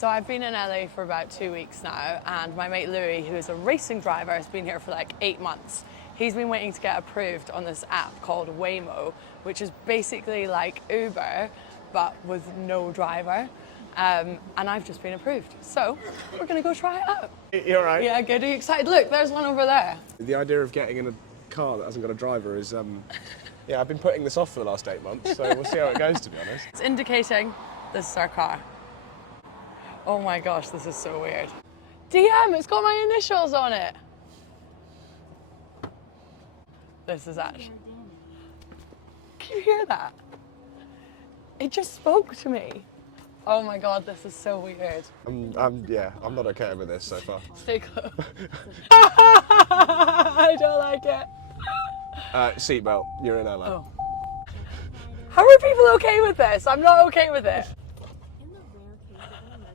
So I've been in LA for about 2 weeks now, and my mate Louie, who is a racing driver, has been here for like 8 months. He's been waiting to get approved on this app called Waymo, which is basically like Uber, but with no driver. And I've just been approved. So we're gonna go try it out. You all right? Yeah, good. Are you excited? Look, there's one over there. The idea of getting in a car that hasn't got a driver is, yeah, I've been putting this off for the last 8 months, so we'll see how it goes, to be honest. It's indicating this is our car. Oh my gosh, this is so weird. DM, it's got my initials on it. This is actually... Can you hear that? It just spoke to me. Oh my God, this is so weird. Yeah, I'm not okay with this so far. Stay close. I don't like it. Seatbelt, you're in LA. Oh. How are people okay with this? I'm not okay with it.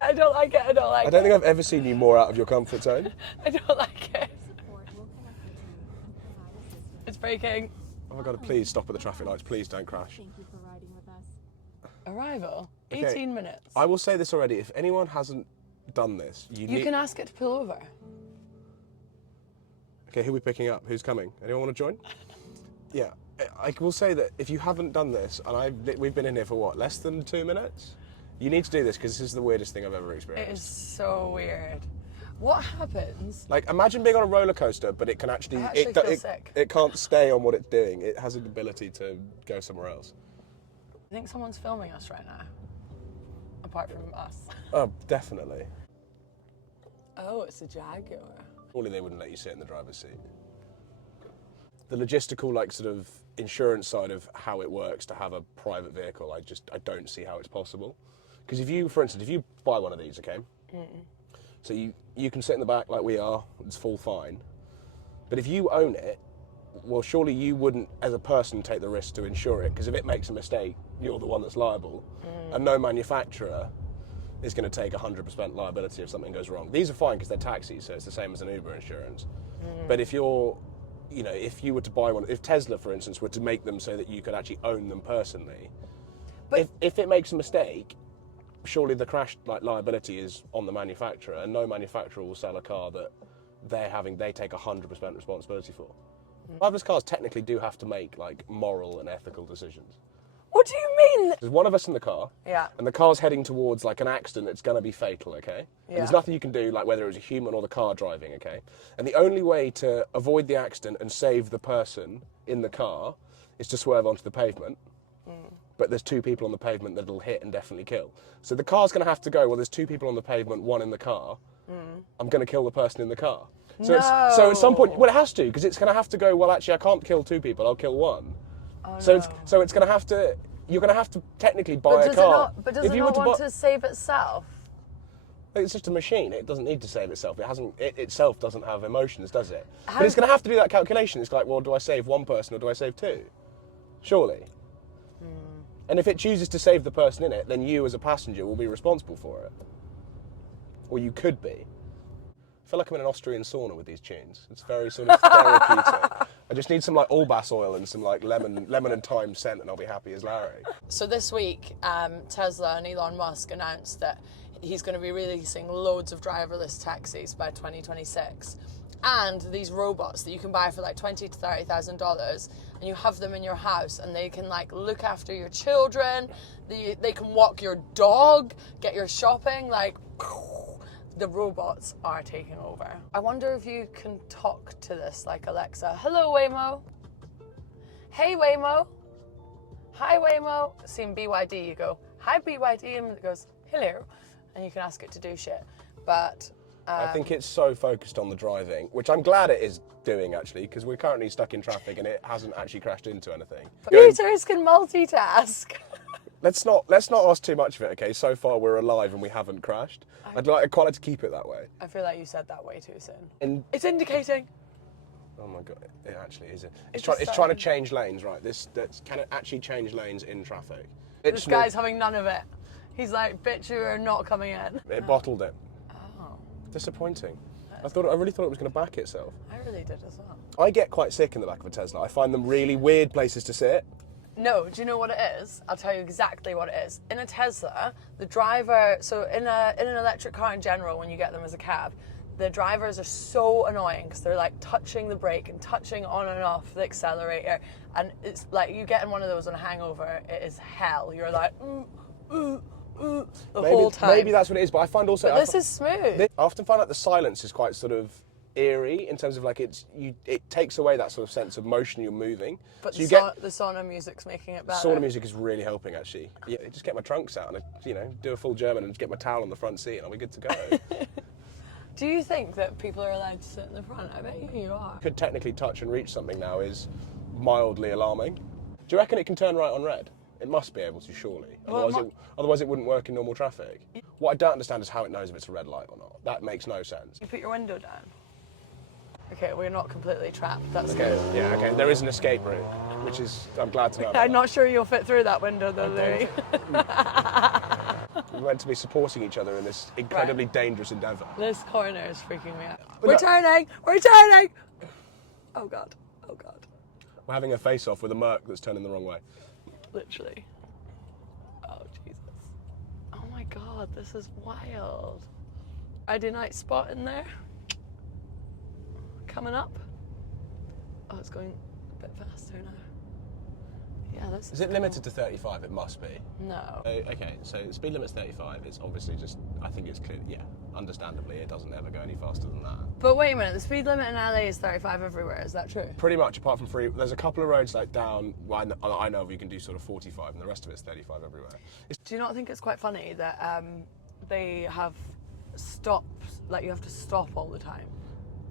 I don't like it, I don't like it. I don't think I've ever seen you more out of your comfort zone. I don't like it. It's braking. Oh my God, please stop at the traffic lights, please don't crash. Thank you for riding with us. Arrival, Okay. 18 minutes. I will say this already, if anyone hasn't done this, You can ask it to pull over. Okay, who are we picking up? Who's coming? Anyone want to join? Yeah, I will say that if you haven't done this, and we've been in here for what, less than 2 minutes? You need to do this because this is the weirdest thing I've ever experienced. It is so weird. What happens? Like, imagine being on a roller coaster, but it can actually, I actually feel sick. It can't stay on what it's doing. It has an ability to go somewhere else. I think someone's filming us right now. Apart from us. Oh, definitely. Oh, it's a Jaguar. Surely they wouldn't let you sit in the driver's seat. The logistical, like, sort of insurance side of how it works to have a private vehicle, I don't see how it's possible. Because if you, for instance, if you buy one of these, okay? So you can sit in the back like we are, it's full fine. But if you own it, well, surely you wouldn't, as a person, take the risk to insure it, because if it makes a mistake, you're the one that's liable. And no manufacturer is going to take 100% liability if something goes wrong. These are fine because they're taxis, so it's the same as an Uber insurance. But if you're, you know, if you were to buy one, if Tesla, for instance, were to make them so that you could actually own them personally, But if it makes a mistake, surely the crash liability is on the manufacturer, and no manufacturer will sell a car that they take 100% responsibility for. Driverless cars technically do have to make like moral and ethical decisions. what do you mean? There's one of us in the car, Yeah. and the car's heading towards like an accident that's going to be fatal, okay? And there's Yeah. nothing you can do, like whether it was a human or the car driving, okay? And the only way to avoid the accident and save the person in the car is to swerve onto the pavement. But there's 2 people on the pavement that it'll hit and definitely kill. So the car's going to have to go, well, there's 2 people on the pavement, 1 in the car. I'm going to kill the person in the car. So, so at some point, well, it has to, because it's going to have to go, well, actually, I can't kill 2 people, I'll kill 1. Oh, So no. it's going to have to, you're going to have to technically buy a does car. But does If it you were not want buy- to save itself? It's just a machine. It doesn't need to save itself. It itself doesn't have emotions, does it? How- But it's going to have to do that calculation. It's like, well, do I save 1 person or do I save 2? Surely. And if it chooses to save the person in it, then you as a passenger will be responsible for it. Or you could be. I feel like I'm in an Austrian sauna with these tunes. It's very sort of therapeutic. I just need some like Allbass oil and some like lemon and thyme scent, and I'll be happy as Larry. So this week, Tesla and Elon Musk announced that he's going to be releasing loads of driverless taxis by 2026. And these robots that you can buy for like $20,000 to $30,000, and you have them in your house, and they can like look after your children. They can walk your dog, get your shopping. Like the robots are taking over. I wonder if you can talk to this like Alexa. Hello, Waymo. Hey, Waymo. Hi, Waymo. Seeing BYD, you go, hi, BYD, and it goes, hello, and you can ask it to do shit. But I think it's so focused on the driving, which I'm glad it is doing actually, because we're currently stuck in traffic and it hasn't actually crashed into anything. computers can multitask. Let's not ask too much of it, okay? So far we're alive and we haven't crashed. I'd quite like to keep it that way. I feel like you said that way too soon. And It's indicating. oh my God, it actually is. It's It's just trying to starting. change lanes, right? Can it actually change lanes in traffic? This guy's having none of it. He's like, bitch, you are not coming in. It bottled it. Oh, Disappointing. I really thought it was going to back itself. I really did as well. I get quite sick in the back of a Tesla. I find them really weird places to sit. No, do you know what it is? I'll tell you exactly what it is. In a Tesla, the driver, so in an electric car in general, when you get them as a cab, the drivers are so annoying because they're like touching the brake and touching on and off the accelerator, and it's like you get in one of those on a hangover, it is hell. You're like, the whole time. Maybe that's what it is, but I find also... But this is smooth. I often find like the silence is quite sort of eerie in terms of like it takes away that sort of sense of motion you're moving. But so the sauna music's making it better. Sauna music is really helping actually. Yeah, just get my trunks out and do a full German and just get my towel on the front seat and I'll be good to go. Do you think that people are allowed to sit in the front? I bet you are. Could technically touch and reach something now is mildly alarming. Do you reckon it can turn right on red? It must be able to, surely. Otherwise it wouldn't work in normal traffic. What I don't understand is how it knows if it's a red light or not. That makes no sense. You put your window down. Okay, we're not completely trapped. That's good. Yeah, okay. There is an escape route, which is, I'm glad to know about. I'm not sure you'll fit through that window though, Louie. We're meant to be supporting each other in this incredibly dangerous endeavour. This corner is freaking me out. But We're turning! We're turning! Oh God. Oh God. We're having a face-off with a Merc that's turning the wrong way. Literally. Oh Jesus. Oh my God, this is wild. ID night spot in there. Coming up. Oh, it's going a bit faster now. Yeah, this is it limited to 35? It must be. No. Okay, so the speed limit's 35. It's obviously just, I think it's clear, yeah, understandably, it doesn't ever go any faster than that. But wait a minute, the speed limit in LA is 35 everywhere, is that true? Pretty much, apart from there's a couple of roads like down, I know of you can do sort of 45 and the rest of it's 35 everywhere. Do you not think it's quite funny that they have stops, like you have to stop all the time?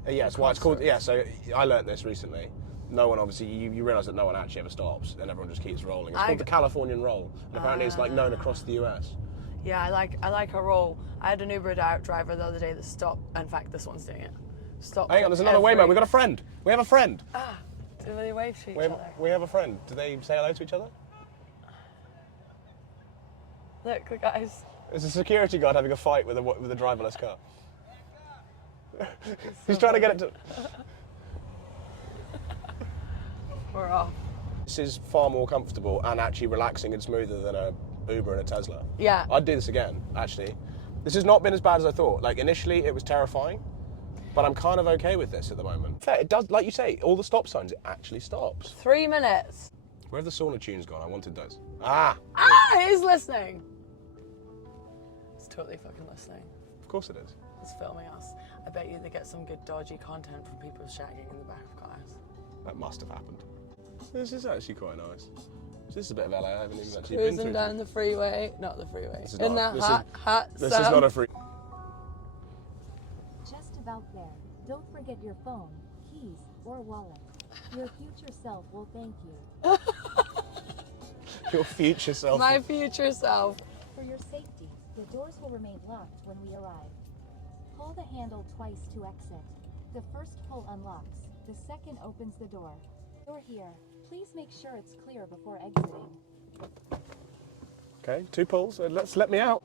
Yeah, it's why it's called, yeah, so I learnt this recently. No one, obviously, you realise that no one actually ever stops and everyone just keeps rolling. It's called the Californian roll, and apparently it's like known across the US. Yeah, I like a roll. I had an Uber driver the other day that stopped. In fact, this one's doing it. Stop. Hang on, there's another Waymo. We've got a friend. We have a friend. Ah, do they wave to each other? We have a friend. Do they say hello to each other? Look, the guys. There's a security guard having a fight with a driverless car. He's trying to get it to... We're off. This is far more comfortable and actually relaxing and smoother than a Uber and a Tesla. Yeah. I'd do this again, actually. This has not been as bad as I thought. Like, initially, it was terrifying, but I'm kind of okay with this at the moment. Fair, it does, like you say, all the stop signs, it actually stops. 3 minutes. Where have the sauna tunes gone? I wanted those. Ah! Ah, it is listening. It's totally fucking listening. Of course it is. It's filming us. I bet you they get some good dodgy content from people shagging in the back of cars. That must have happened. This is actually quite nice. This is a bit of LA. I haven't even actually been Cruising through. down the freeway, not the freeway. This is In not- that this is- hot This sun. is not a free. Just about there. Don't forget your phone, keys, or wallet. Your future self will thank you. Your future self. My future self. For your safety, the doors will remain locked when we arrive. Pull the handle twice to exit. The first pull unlocks. The second opens the door. You're here. Please make sure it's clear before exiting. Okay, 2 pulls. Let me out.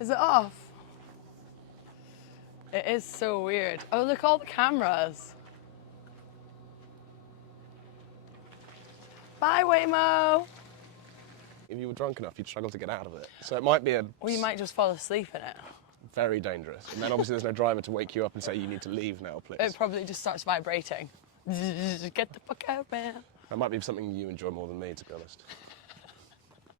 Is it off? It is so weird. Oh, look, all the cameras. Bye, Waymo. If you were drunk enough, you'd struggle to get out of it. So it might be Or you might just fall asleep in it. very dangerous. And then obviously there's no driver to wake you up and say you need to leave now, please. It probably just starts vibrating. Get the fuck out, man. That might be something you enjoy more than me, to be honest.